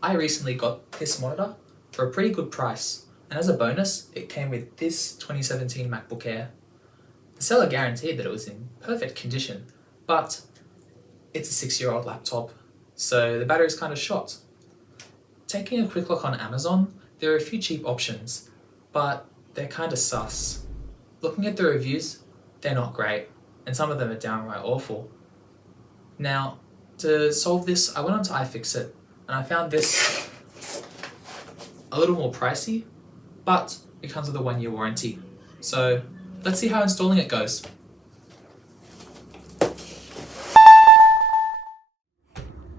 I recently got this monitor for a pretty good price, and as a bonus, it came with this 2017 MacBook Air. The seller guaranteed that it was in perfect condition, but it's a 6-year-old laptop, so the battery's kind of shot. Taking a quick look on Amazon, there are a few cheap options, but they're kind of sus. Looking at the reviews, they're not great, and some of them are downright awful. Now, to solve this, I went onto iFixit, and I found this a little more pricey, but it comes with a 1-year warranty. So let's see how installing it goes.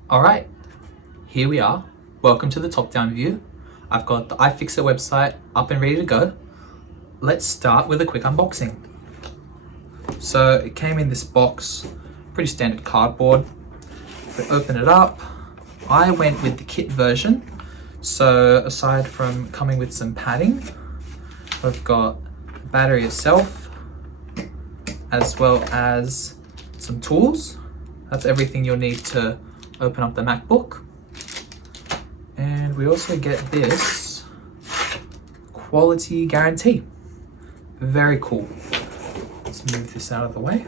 Alright, here we are. Welcome to the top-down view. I've got the iFixit website up and ready to go. Let's start with a quick unboxing. So it came in this box, pretty standard cardboard. If we open it up, I went with the kit version. So aside from coming with some padding, I've got the battery itself, as well as some tools. That's everything you'll need to open up the MacBook. And we also get this quality guarantee. Very cool. Let's move this out of the way.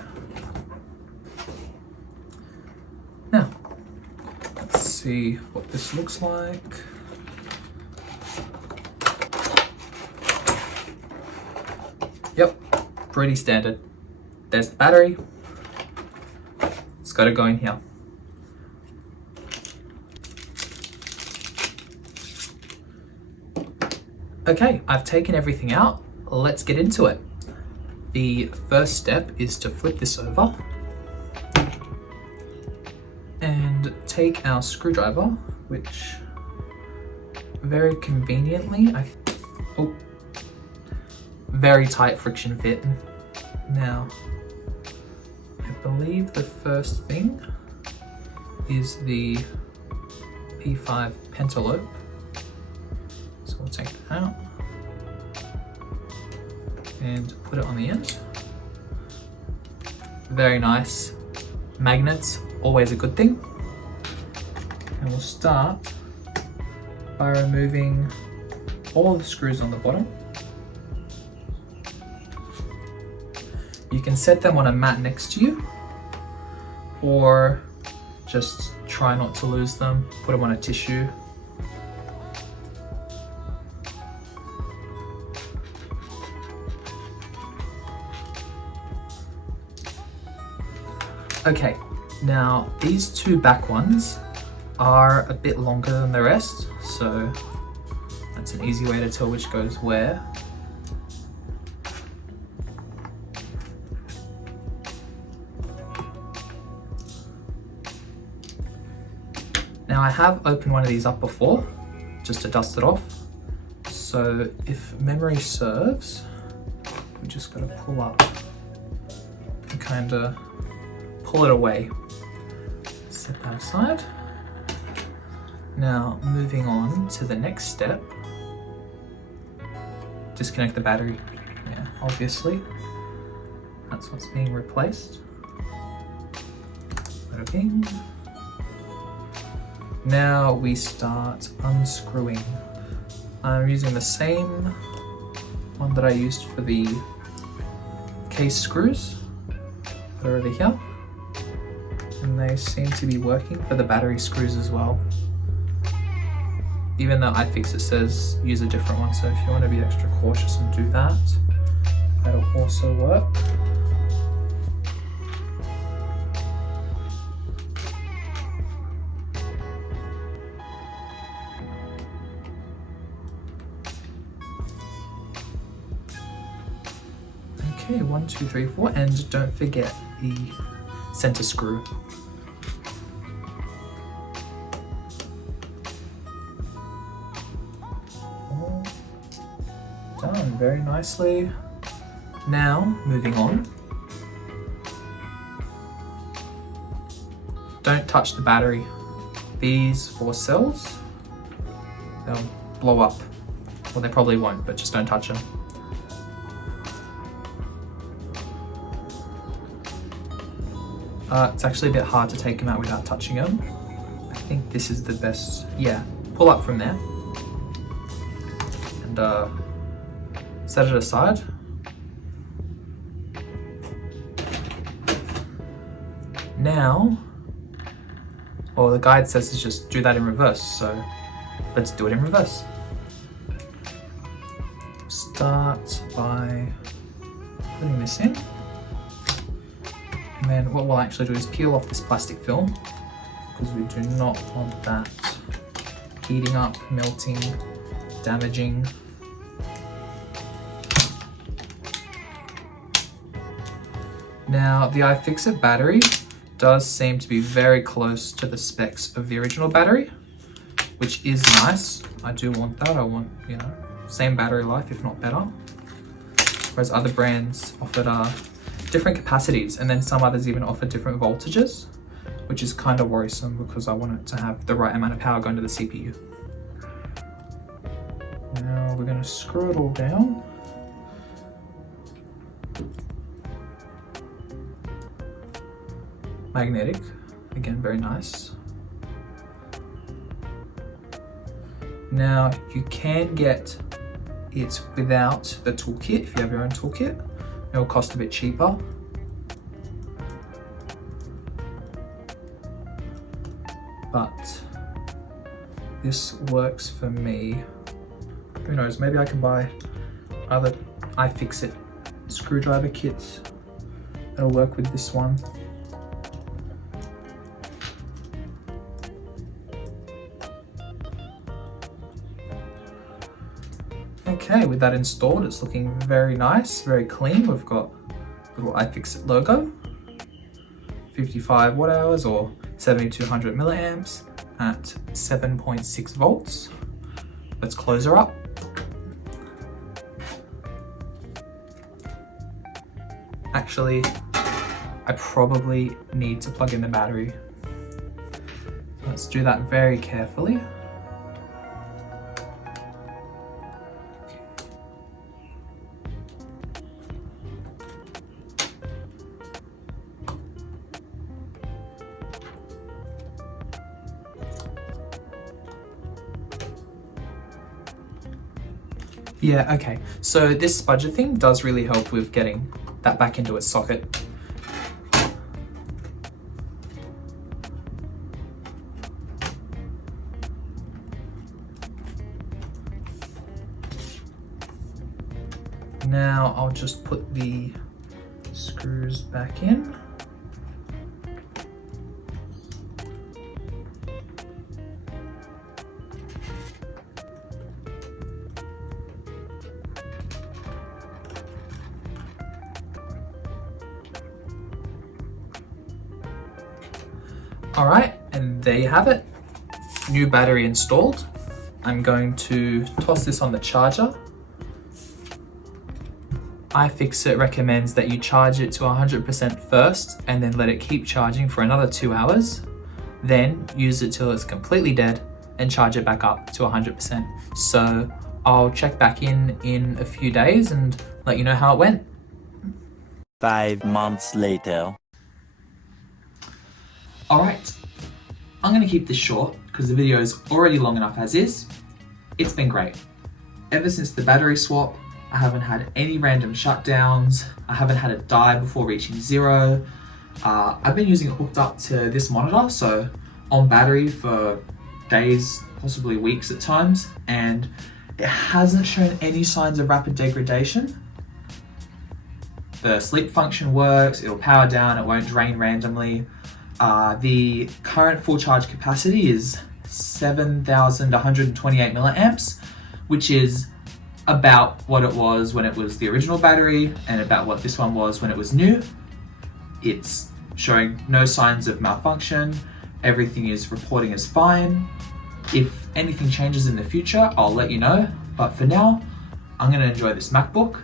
Now, let's see what this looks like. Yep, pretty standard. There's the battery. It's got to go in here. Okay, I've taken everything out. Let's get into it. The first step is to flip this over and take our screwdriver, which very conveniently, very tight friction fit. Now, I believe the first thing is the P5 pentalobe. So we'll take that out and put it on the end. Very nice. Magnets, always a good thing. And we'll start by removing all the screws on the bottom. You can set them on a mat next to you, or just try not to lose them, put them on a tissue. Okay, now these two back ones are a bit longer than the rest, so that's an easy way to tell which goes where. Now I have opened one of these up before, just to dust it off. So if memory serves, we just gotta pull up and kind of pull it away. Set that aside. Now moving on to the next step. Disconnect the battery. Yeah, obviously. That's what's being replaced. Bada bing. Now we start unscrewing. I'm using the same one that I used for the case screws that are over here. And they seem to be working for the battery screws as well. Even though iFixit says use a different one, so if you want to be extra cautious and do that, that'll also work. Okay, 1, 2, 3, 4, and don't forget the center screw. All done very nicely. Now, moving on. Don't touch the battery. These 4 cells, they'll blow up. Well, they probably won't, but just don't touch them. It's actually a bit hard to take them out without touching them. I think this is the best. Yeah, pull up from there and set it aside. Now, well, the guide says to just do that in reverse, so let's do it in reverse. Start by putting this in, and then what we'll actually do is peel off this plastic film, because we do not want that heating up, melting, damaging. Now, the iFixit battery does seem to be very close to the specs of the original battery, which is nice. I do want that. I want, you know, same battery life, if not better. Whereas other brands offered different capacities, and then some others even offer different voltages, which is kind of worrisome because I want it to have the right amount of power going to the CPU. Now we're going to screw it all down. Magnetic, again, very nice. Now you can get it without the toolkit if you have your own toolkit. It will cost a bit cheaper. But this works for me. Who knows, maybe I can buy other iFixit screwdriver kits that'll work with this one. Okay, with that installed, it's looking very nice, very clean. We've got a little iFixit logo, 55 watt hours or 7200 milliamps at 7.6 volts. Let's close her up. Actually, I probably need to plug in the battery. Let's do that very carefully. Yeah, okay. So this spudger thing does really help with getting that back into its socket. Now I'll just put the screws back in. All right, and there you have it. New battery installed. I'm going to toss this on the charger. iFixit recommends that you charge it to 100% first and then let it keep charging for another 2 hours. Then use it till it's completely dead and charge it back up to 100%. So I'll check back in a few days and let you know how it went. 5 months later. All right, I'm gonna keep this short because the video is already long enough as is. It's been great. Ever since the battery swap, I haven't had any random shutdowns. I haven't had it die before reaching 0. I've been using it hooked up to this monitor, so on battery for days, possibly weeks at times, and it hasn't shown any signs of rapid degradation. The sleep function works, it'll power down, it won't drain randomly. The current full charge capacity is 7,128 milliamps, which is about what it was when it was the original battery and about what this one was when it was new. It's showing no signs of malfunction. Everything is reporting as fine. If anything changes in the future, I'll let you know. But for now, I'm going to enjoy this MacBook.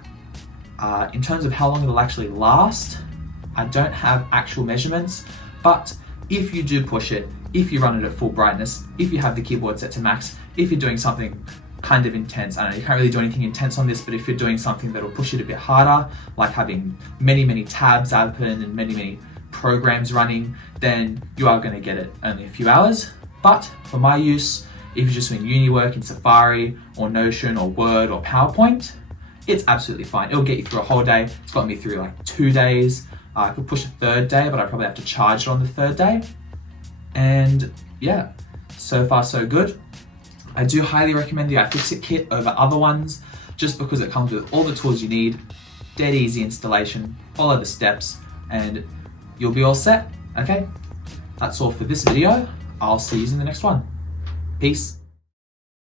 In terms of how long it'll actually last, I don't have actual measurements. But if you do push it, if you run it at full brightness, if you have the keyboard set to max, if you're doing something kind of intense, I don't know, you can't really do anything intense on this, but if you're doing something that'll push it a bit harder, like having many tabs open and many programs running, then you are going to get it only a few hours. But for my use, If you're just doing uni work in Safari or Notion or Word or PowerPoint, it's absolutely fine. It'll get you through a whole day. It's got me through like 2 days. I could push a third day, but I probably have to charge it on the third day. And yeah, so far so good. I do highly recommend the iFixit kit over other ones, just because it comes with all the tools you need, dead easy installation, follow the steps, and you'll be all set, okay? That's all for this video. I'll see you in the next one. Peace.